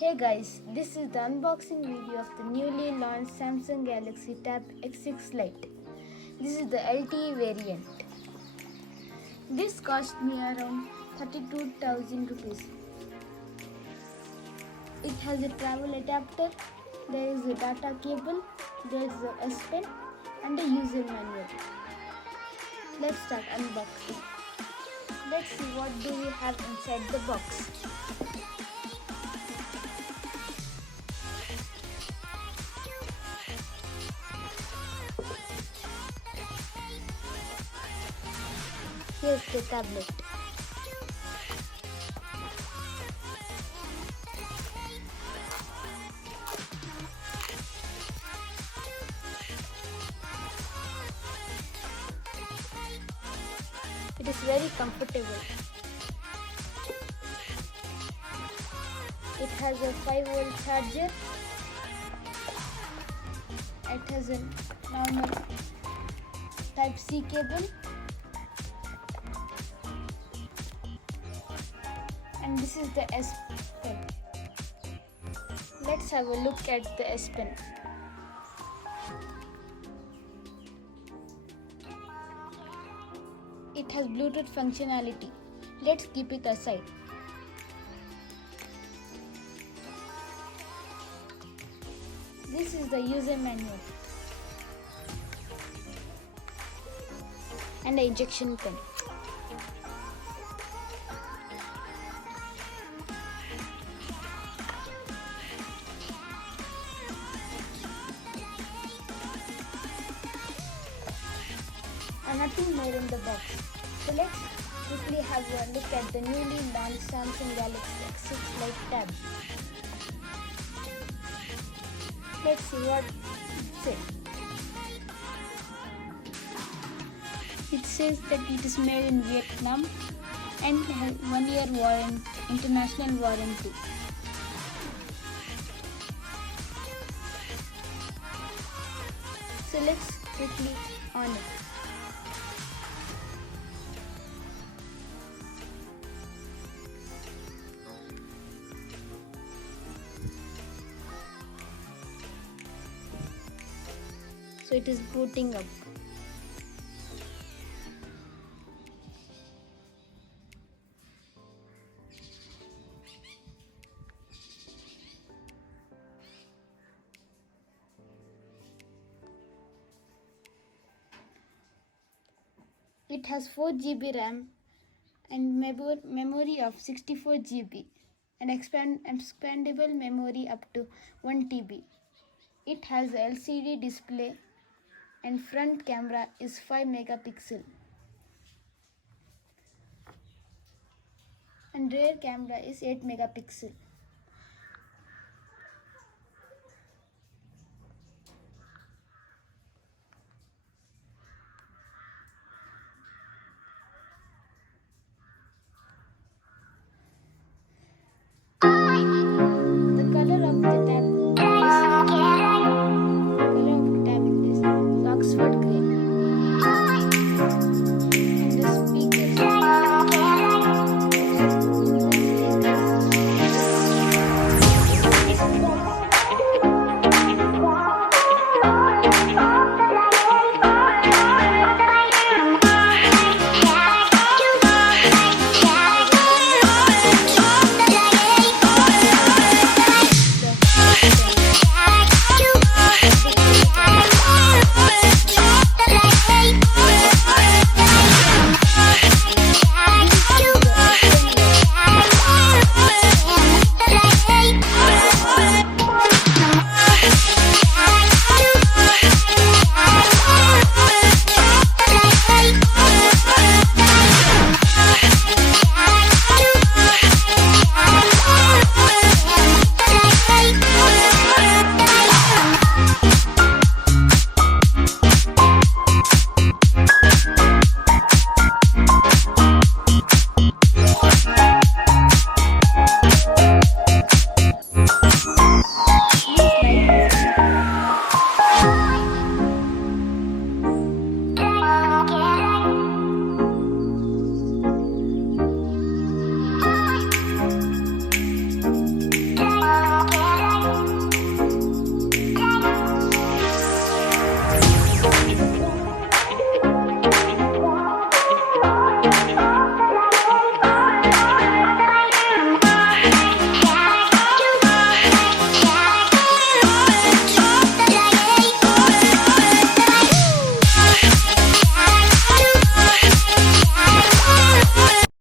Hey guys, this is the unboxing video of the newly launched Samsung Galaxy Tab S6 Lite. This is the LTE variant. This cost me around 32,000 rupees. It has a travel adapter, there is a data cable, there is a S Pen and a user manual. Let's start unboxing. Let's see what do we have inside the box. Here's the tablet. It is very comfortable. It has a 5-volt charger. It has a normal Type-C cable. And this is the S Pen. Let's have a look at the S Pen. It has Bluetooth functionality. Let's keep it aside. This is the user manual and the injection pen. And nothing more in the box. So let's quickly have a look at the newly launched Samsung Galaxy S6 Lite tab. Let's see what it says. It says that it is made in Vietnam and has 1-year warranty, international warranty. So let's quickly on it. So it is booting up. It has 4 GB RAM and memory of 64 GB and expandable memory up to 1 TB. It has a LCD display and front camera is 5 megapixel and rear camera is 8 megapixel.